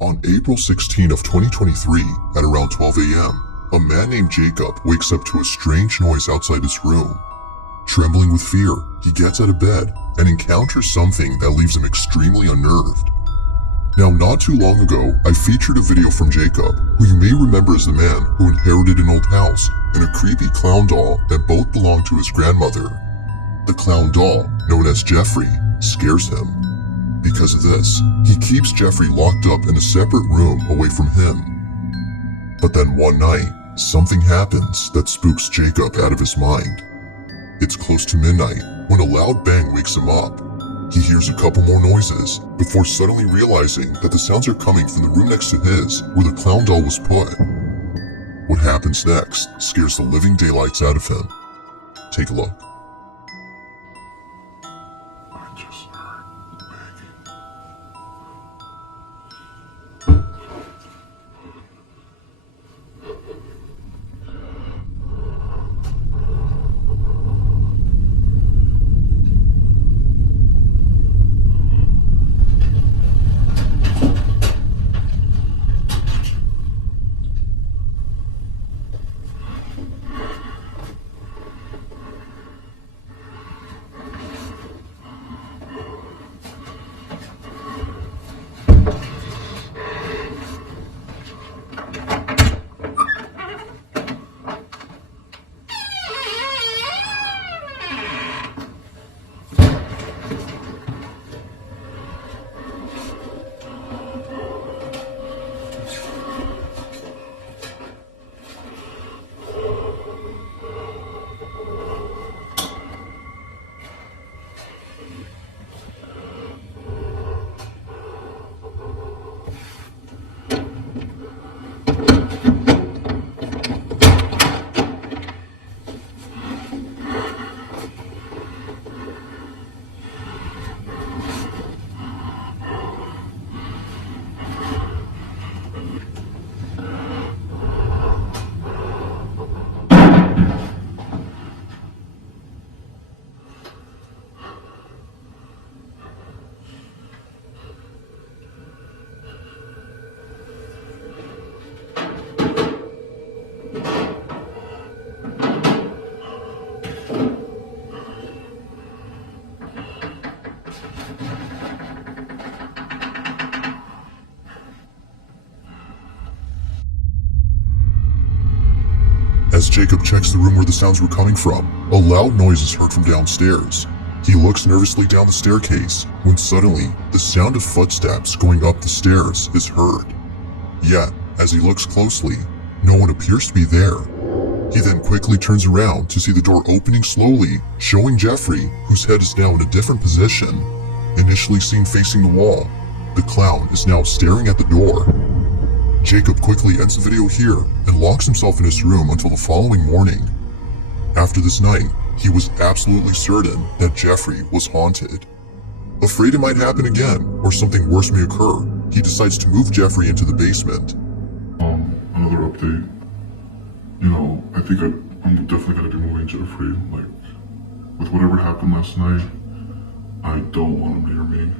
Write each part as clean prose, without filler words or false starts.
On April 16 of 2023, at around 12 a.m., a man named Jacob wakes up to a strange noise outside his room. Trembling with fear, he gets out of bed and encounters something that leaves him extremely unnerved. Now, not too long ago, I featured a video from Jacob, who you may remember as the man who inherited an old house and a creepy clown doll that both belonged to his grandmother. The clown doll, known as Jeffrey, scares him. Because of this, he keeps Jeffrey locked up in a separate room away from him. But then one night, something happens that spooks Jacob out of his mind. It's close to midnight when a loud bang wakes him up. He hears a couple more noises before suddenly realizing that the sounds are coming from the room next to his where the clown doll was put. What happens next scares the living daylights out of him. Take a look. I just heard banging. As Jacob checks the room where the sounds were coming from, a loud noise is heard from downstairs. He looks nervously down the staircase when suddenly the sound of footsteps going up the stairs is heard. Yet, as he looks closely, no one appears to be there. He then quickly turns around to see the door opening slowly, showing Jeffrey, whose head is now in a different position. Initially seen facing the wall, the clown is now staring at the door. Jacob quickly ends the video here and locks himself in his room until the following morning. After this night, he was absolutely certain that Jeffrey was haunted. Afraid it might happen again or something worse may occur, he decides to move Jeffrey into the basement. Another update. I think I'm definitely gonna be moving Jeffrey. With whatever happened last night, I don't want him near me.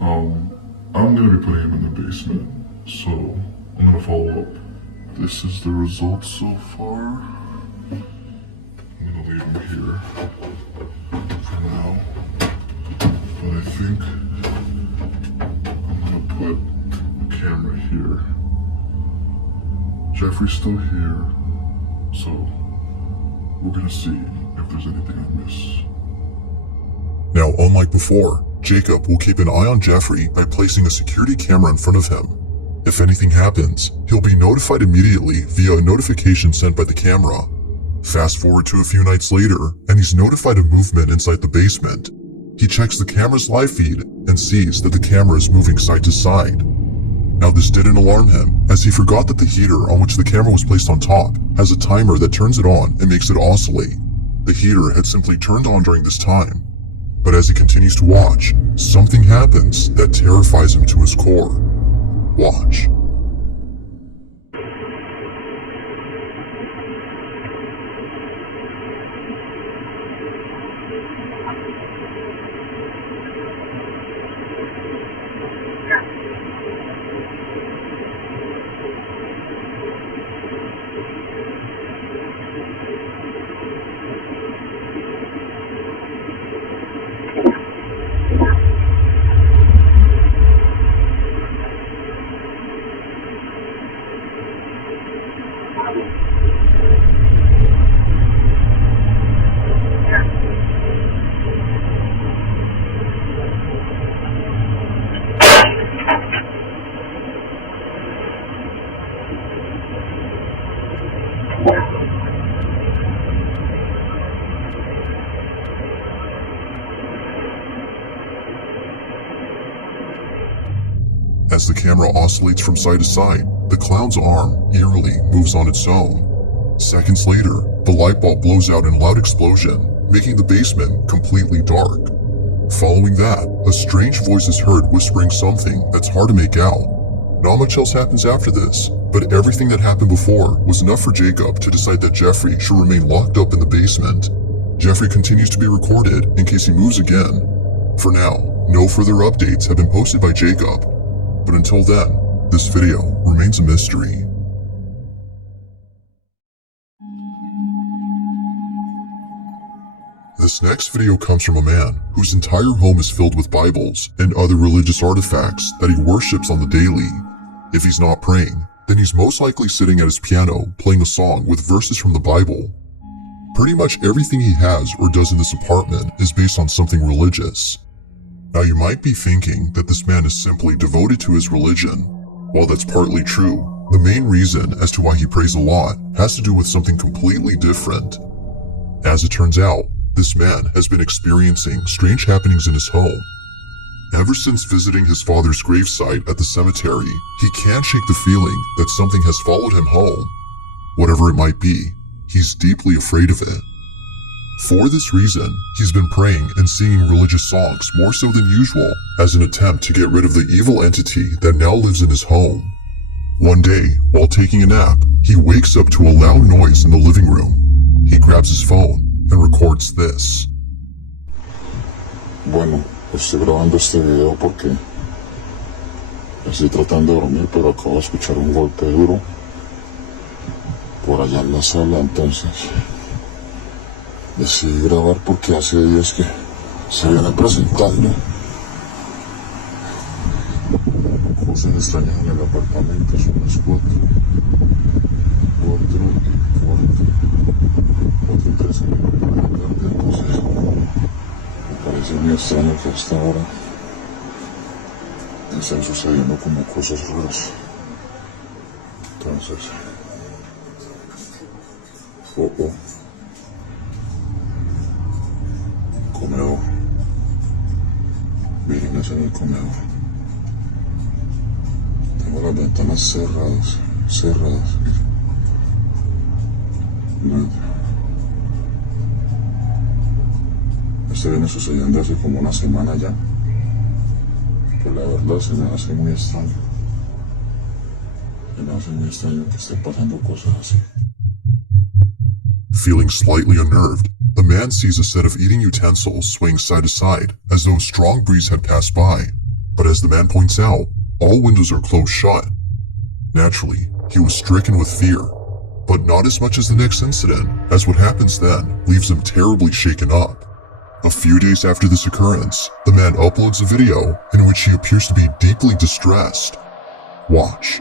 I'm gonna be putting him in the basement. So, I'm gonna follow up. This is the results so far. I'm gonna leave him here for now. But I think I'm gonna put a camera here. Jeffrey's still here, so we're gonna see if there's anything I miss. Now, unlike before, Jacob will keep an eye on Jeffrey by placing a security camera in front of him. If anything happens, he'll be notified immediately via a notification sent by the camera. Fast forward to a few nights later, and he's notified of movement inside the basement. He checks the camera's live feed and sees that the camera is moving side to side. Now, this didn't alarm him, as he forgot that the heater on which the camera was placed on top has a timer that turns it on and makes it oscillate. The heater had simply turned on during this time. But as he continues to watch, something happens that terrifies him to his core. Watch. As the camera oscillates from side to side, the clown's arm eerily moves on its own. Seconds later, the light bulb blows out in a loud explosion, making the basement completely dark. Following that, a strange voice is heard whispering something that's hard to make out. Not much else happens after this, but everything that happened before was enough for Jacob to decide that Jeffrey should remain locked up in the basement. Jeffrey continues to be recorded in case he moves again. For now, no further updates have been posted by Jacob, but until then, this video remains a mystery. This next video comes from a man whose entire home is filled with Bibles and other religious artifacts that he worships on the daily. If he's not praying, then he's most likely sitting at his piano playing a song with verses from the Bible. Pretty much everything he has or does in this apartment is based on something religious. Now you might be thinking that this man is simply devoted to his religion. While that's partly true, the main reason as to why he prays a lot has to do with something completely different. As it turns out, this man has been experiencing strange happenings in his home. Ever since visiting his father's gravesite at the cemetery, he can't shake the feeling that something has followed him home. Whatever it might be, he's deeply afraid of it. For this reason, he's been praying and singing religious songs more so than usual as an attempt to get rid of the evil entity that now lives in his home. One day, while taking a nap, he wakes up to a loud noise in the living room. He grabs his phone and records this. Bueno, estoy grabando este video porque estoy tratando de dormir, pero acabo de escuchar un golpe duro por allá en la sala, entonces decidí grabar porque hace días que se viene presentando cosas extrañas en el apartamento. Son las 4 y 13 minutos de la tarde, entonces me parece muy extraño que hasta ahora estén sucediendo como cosas raras. Entonces, comedor, vírgenes en el comedor. Tengo las ventanas cerradas. Esto viene sucediendo hace como una semana ya. Pues la verdad se me hace muy extraño. Se me hace muy extraño que estén pasando cosas así. Feeling slightly unnerved, the man sees a set of eating utensils swaying side to side as though a strong breeze had passed by. But as the man points out, all windows are closed shut. Naturally, he was stricken with fear, but not as much as the next incident, as what happens then leaves him terribly shaken up. A few days after this occurrence, the man uploads a video in which he appears to be deeply distressed. Watch.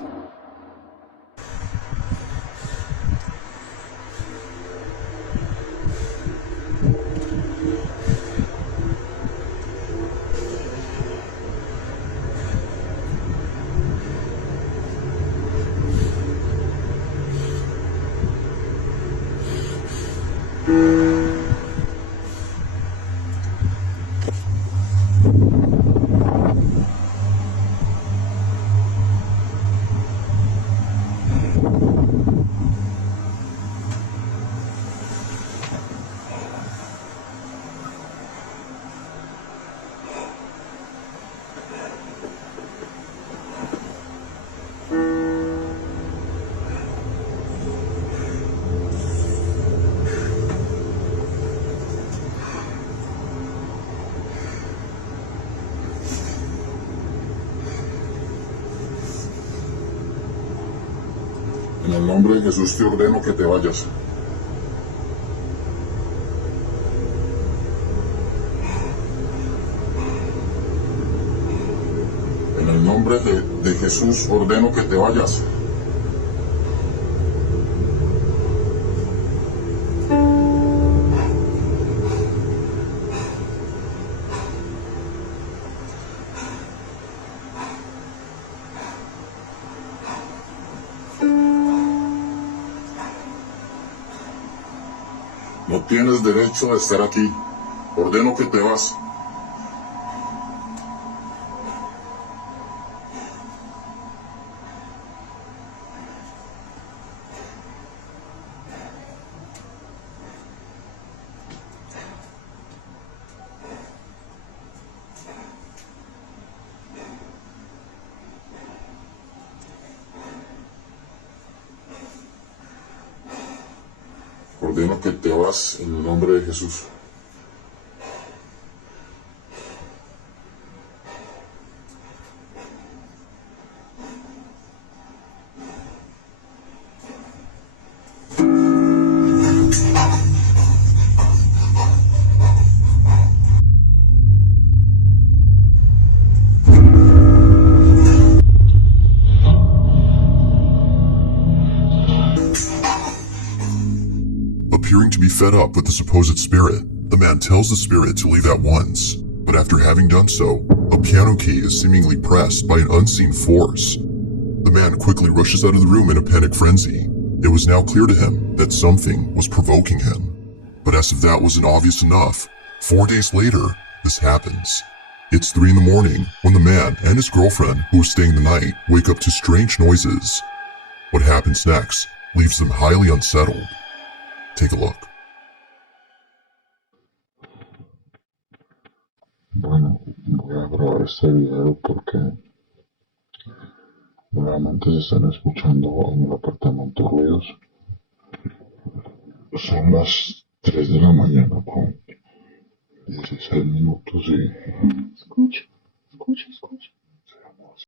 En el nombre de Jesús te ordeno que te vayas. En el nombre de Jesús ordeno que te vayas. No tienes derecho a estar aquí. Ordeno que te vas. ordeno que te vas en el nombre de Jesús. Appearing to be fed up with the supposed spirit, the man tells the spirit to leave at once. But after having done so, a piano key is seemingly pressed by an unseen force. The man quickly rushes out of the room in a panic frenzy. It was now clear to him that something was provoking him. But as if that wasn't obvious enough, 4 days later, this happens. It's 3 in the morning when the man and his girlfriend, who was staying the night, wake up to strange noises. What happens next leaves them highly unsettled. Take a look. Bueno, voy a grabar este video porque nuevamente se están escuchando en el apartamento ruidos. Son las 3 de la mañana con 16 minutos y... Escucha.